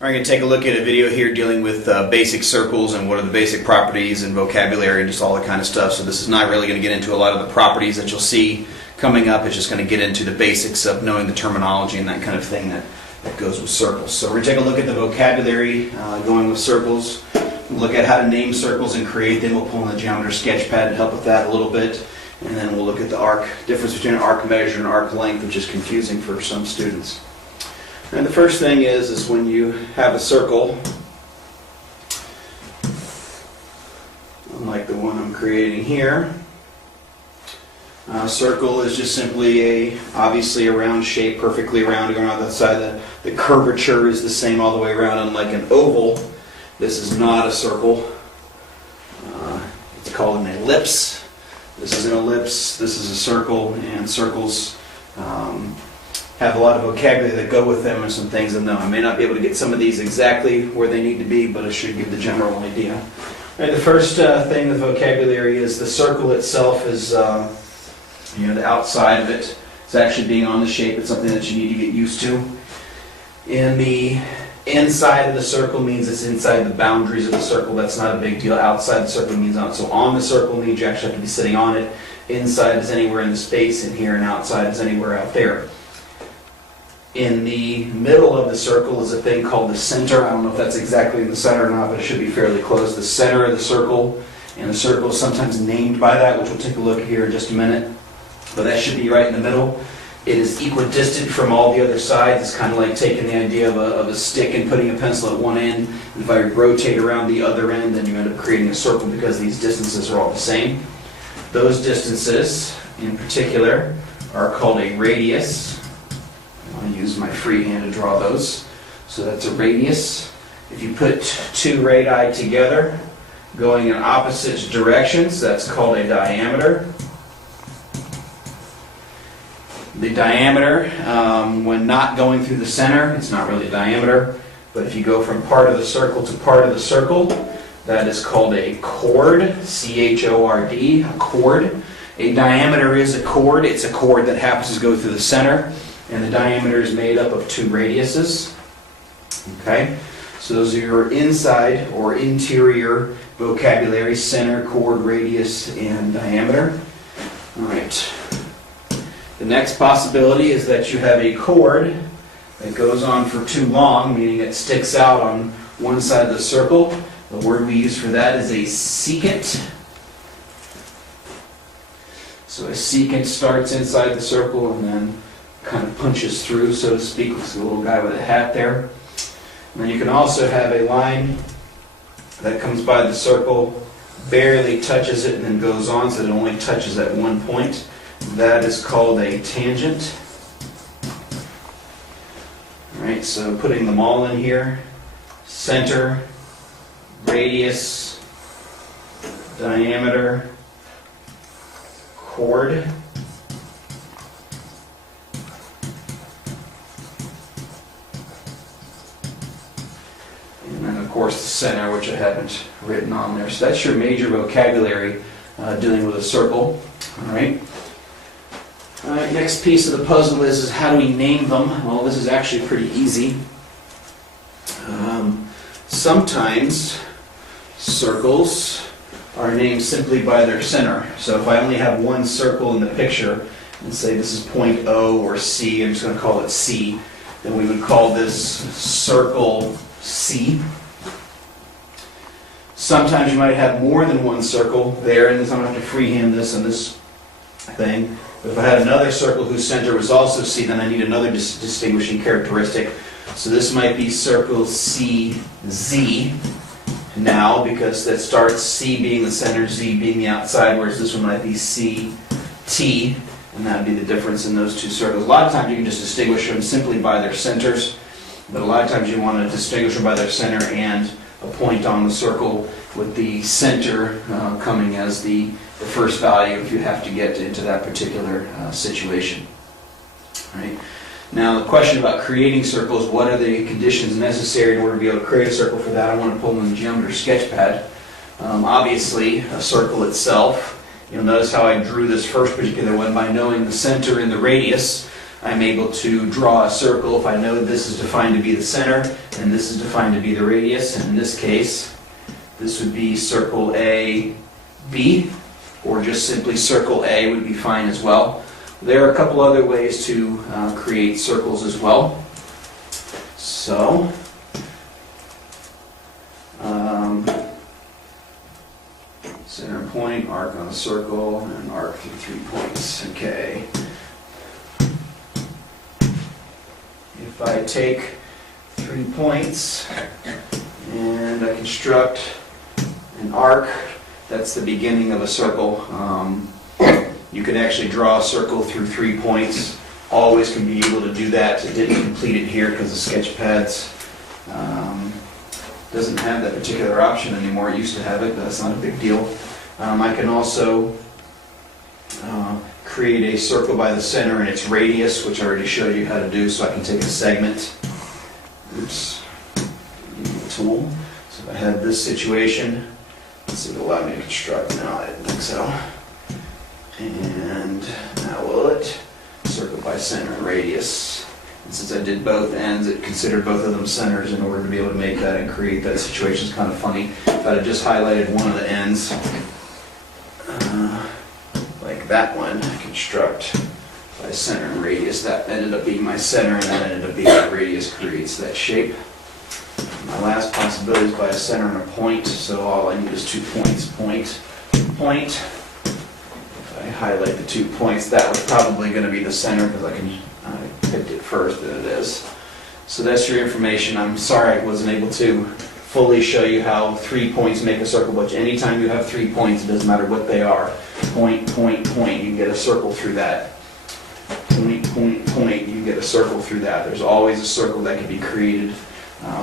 We're going to take a look at a video here dealing with basic circles and what are the basic properties and vocabulary and just all that kind of stuff. So this is not really going to get into a lot of the properties that you'll see coming up. It's just going to get into the basics of knowing the terminology and that kind of thing that goes with circles. So we're going to take a look at the vocabulary going with circles. We'll look at how to name circles and create them. We'll pull in the geometer sketch pad to help with that a little bit. And then we'll look at the arc, difference between an arc measure and arc length, which is confusing for some students. And the first thing is when you have a circle, like the one I'm creating here. A circle is just simply obviously a round shape, perfectly round going on the side. The curvature is the same all the way around, unlike an oval. This is not a circle. It's called an ellipse. This is an ellipse, this is a circle, and circles have a lot of vocabulary that go with them and some things of them. I may not be able to get some of these exactly where they need to be, but it should give the general idea. Right, the first thing with vocabulary is the circle itself is the outside of it. It's actually being on the shape. It's something that you need to get used to. And the inside of the circle means it's inside the boundaries of the circle. That's not a big deal. Outside the circle means out. So on the circle means you actually have to be sitting on it. Inside is anywhere in the space in here, and outside is anywhere out there. In the middle of the circle is a thing called the center. I don't know if that's exactly in the center or not, but it should be fairly close. The center of the circle, and the circle is sometimes named by that, which we'll take a look at here in just a minute. But that should be right in the middle. It is equidistant from all the other sides. It's kind of like taking the idea of a stick and putting a pencil at one end. And if I rotate around the other end, then you end up creating a circle because these distances are all the same. Those distances, in particular, are called a radius. I'm going to use my free hand to draw those. So that's a radius. If you put two radii together, going in opposite directions, that's called a diameter. The diameter, when not going through the center, it's not really a diameter, but if you go from part of the circle to part of the circle, that is called a chord, C-H-O-R-D, a chord. A diameter is a chord. It's a chord that happens to go through the center, and the diameter is made up of two radiuses. Okay, so those are your inside or interior vocabulary: center, chord, radius, and diameter. All right. The next possibility is that you have a chord that goes on for too long, meaning it sticks out on one side of the circle. The word we use for that is a secant. So a secant starts inside the circle and then kind of punches through, so to speak. Looks like a little guy with a hat there. And then you can also have a line that comes by the circle, barely touches it, and then goes on, so it only touches at one point. That is called a tangent. All right, so putting them all in here: center, radius, diameter, chord, and then of course the center, which I haven't written on there. So that's your major vocabulary dealing with a circle. All right. Next piece of the puzzle is how do we name them? Well, this is actually pretty easy. Sometimes circles are named simply by their center. So if I only have one circle in the picture, and say this is point O or C, I'm just going to call it C, then we would call this circle C. Sometimes you might have more than one circle there, and I'm going to have to freehand this and this thing. But if I had another circle whose center was also C, then I need another distinguishing characteristic. So this might be circle CZ now, because that starts C being the center, Z being the outside, whereas this one might be CT, and that would be the difference in those two circles. A lot of times you can just distinguish them simply by their centers, but a lot of times you want to distinguish them by their center and a point on the circle, with the center coming as the first value if you have to get into that particular situation. All right. Now the question about creating circles: what are the conditions necessary in order to be able to create a circle? For that, I want to pull in the geometer sketch pad. Obviously, a circle itself. You'll notice how I drew this first particular one by knowing the center and the radius. I'm able to draw a circle if I know this is defined to be the center and this is defined to be the radius. And in this case, this would be circle A, B, or just simply circle A would be fine as well. There are a couple other ways to create circles as well. So, center point, arc on the circle, and arc through 3 points. Okay. If I take 3 points and I construct an arc, that's the beginning of a circle. You can actually draw a circle through 3 points. Always can be able to do that. It didn't complete it here because the sketch pads doesn't have that particular option anymore. It used to have it, but that's not a big deal. I can also create a circle by the center and its radius, which I already showed you how to do. So I can take a segment. Oops. Tool. So if I had this situation, let's see if it'll allow me to construct. No, I didn't think so. And now will it? Circle by center and radius. And since I did both ends, it considered both of them centers in order to be able to make that and create that situation. It's kind of funny. If I had just highlighted one of the ends, like that one, construct by center and radius, that ended up being my center, and that ended up being the radius creates that shape. My last possibility is by a center and a point, so all I need is 2 points. Point, point. If I highlight the 2 points, that was probably going to be the center because I picked it first, and it is. So that's your information. I'm sorry I wasn't able to fully show you how 3 points make a circle, but anytime you have 3 points, it doesn't matter what they are. Point, point, point, you can get a circle through that. Point, point, point, you can get a circle through that. There's always a circle that can be created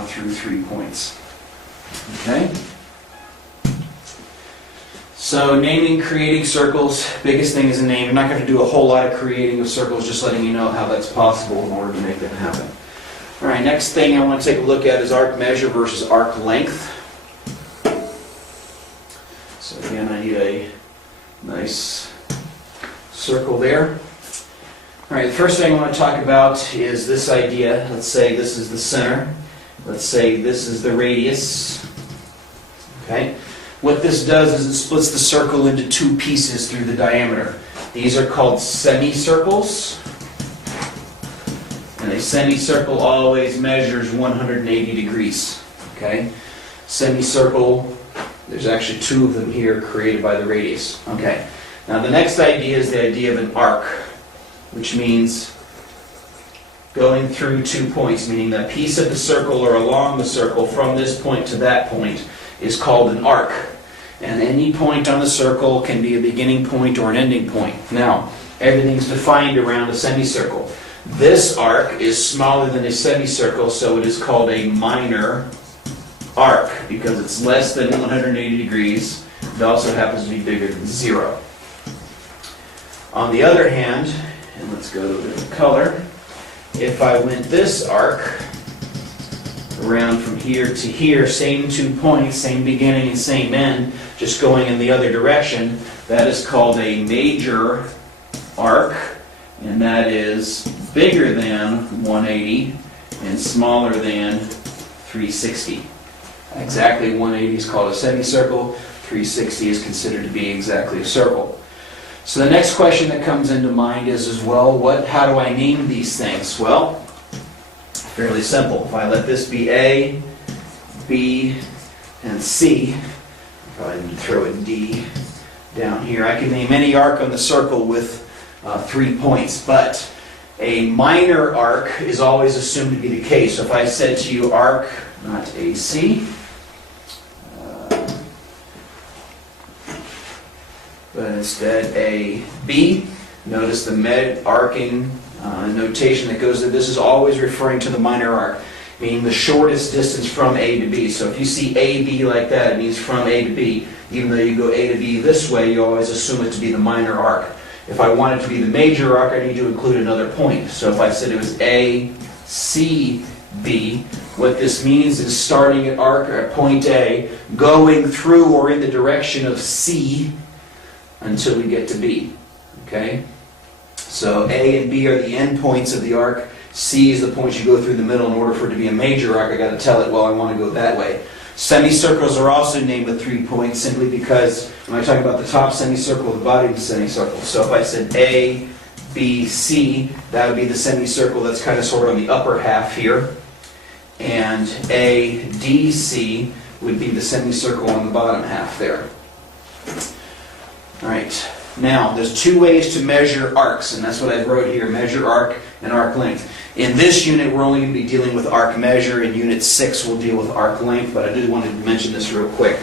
through 3 points. Okay? So naming, creating circles, biggest thing is a name. I'm not going to do a whole lot of creating of circles, just letting you know how that's possible in order to make that happen. All right, next thing I want to take a look at is arc measure versus arc length. So again, I need a nice circle there. All right, the first thing I want to talk about is this idea. Let's say this is the center. Let's say this is the radius. Okay. What this does is it splits the circle into 2 pieces through the diameter. These are called semicircles. And a semicircle always measures 180 degrees. Okay? Semicircle, there's actually 2 of them here created by the radius. Okay. Now the next idea is the idea of an arc, which means going through 2 points, meaning that piece of the circle or along the circle from this point to that point is called an arc. And any point on the circle can be a beginning point or an ending point. Now, everything's defined around a semicircle. This arc is smaller than a semicircle, so it is called a minor arc because it's less than 180 degrees. It also happens to be bigger than 0. On the other hand, and let's go to the color, if I went this arc around from here to here, same 2 points, same beginning and same end, just going in the other direction, that is called a major arc, and that is bigger than 180 and smaller than 360. Exactly 180 is called a semicircle, 360 is considered to be exactly a circle. So the next question that comes into mind is as well, how do I name these things? Well, fairly simple. If I let this be A, B, and C, probably need to throw a D down here. I can name any arc on the circle with 3 points, but a minor arc is always assumed to be the case. So if I said to you arc, not AC, but instead a B, notice the arcing notation that goes there. This is always referring to the minor arc, meaning the shortest distance from A to B. So if you see AB like that, it means from A to B. Even though you go A to B this way, you always assume it to be the minor arc. If I want it to be the major arc, I need to include another point. So if I said it was A, C, B, what this means is starting at arc at point A, going through or in the direction of C until we get to B. Okay? So A and B are the endpoints of the arc. C is the point you go through the middle. In order for it to be a major arc, I got to tell it, well, I want to go that way. Semicircles are also named with 3 points simply because when I talk about the top semicircle, the bottom semicircle. So if I said A, B, C, that would be the semicircle that's kind of sort of on the upper half here. And A, D, C would be the semicircle on the bottom half there. All right. Now, there's 2 ways to measure arcs, and that's what I wrote here, measure arc and arc length. In this unit, we're only going to be dealing with arc measure. In Unit 6, we'll deal with arc length, but I did want to mention this real quick.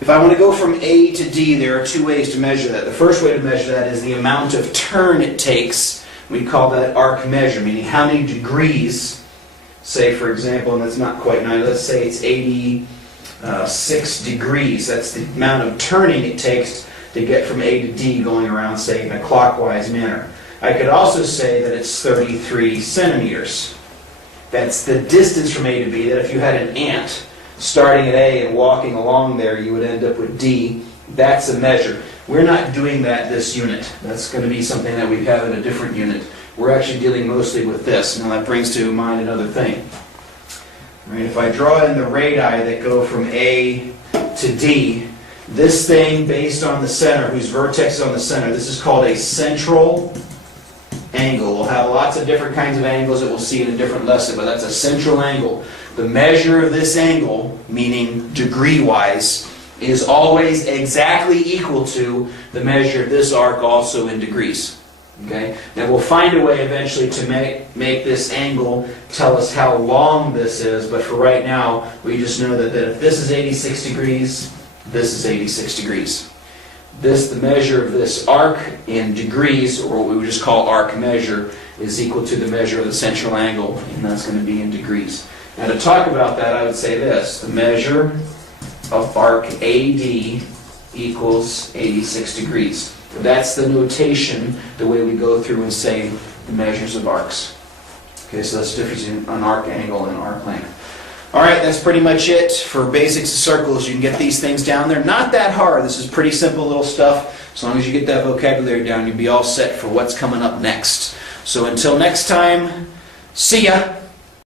If I want to go from A to D, there are 2 ways to measure that. The first way to measure that is the amount of turn it takes. We call that arc measure, meaning how many degrees, say for example, and that's not quite 90, let's say it's 86 degrees. That's the amount of turning it takes to get from A to D going around, say, in a clockwise manner. I could also say that it's 33 centimeters. That's the distance from A to B, that if you had an ant starting at A and walking along there, you would end up with D. That's a measure. We're not doing that this unit. That's going to be something that we have in a different unit. We're actually dealing mostly with this. Now that brings to mind another thing. Right, if I draw in the radii that go from A to D, this thing based on the center, whose vertex is on the center, this is called a central angle. We'll have lots of different kinds of angles that we'll see in a different lesson, but that's a central angle. The measure of this angle, meaning degree-wise, is always exactly equal to the measure of this arc also in degrees. Okay? Now we'll find a way eventually to make this angle tell us how long this is, but for right now, we just know that if this is 86 degrees, this is 86 degrees. The measure of this arc in degrees, or what we would just call arc measure, is equal to the measure of the central angle, and that's going to be in degrees. Now to talk about that, I would say this. The measure of arc AD equals 86 degrees. That's the notation, the way we go through and say the measures of arcs. Okay, so that's the difference in an arc angle and arc length. All right, that's pretty much it for basics of circles. You can get these things down there. Not that hard. This is pretty simple little stuff. As long as you get that vocabulary down, you'll be all set for what's coming up next. So until next time, see ya!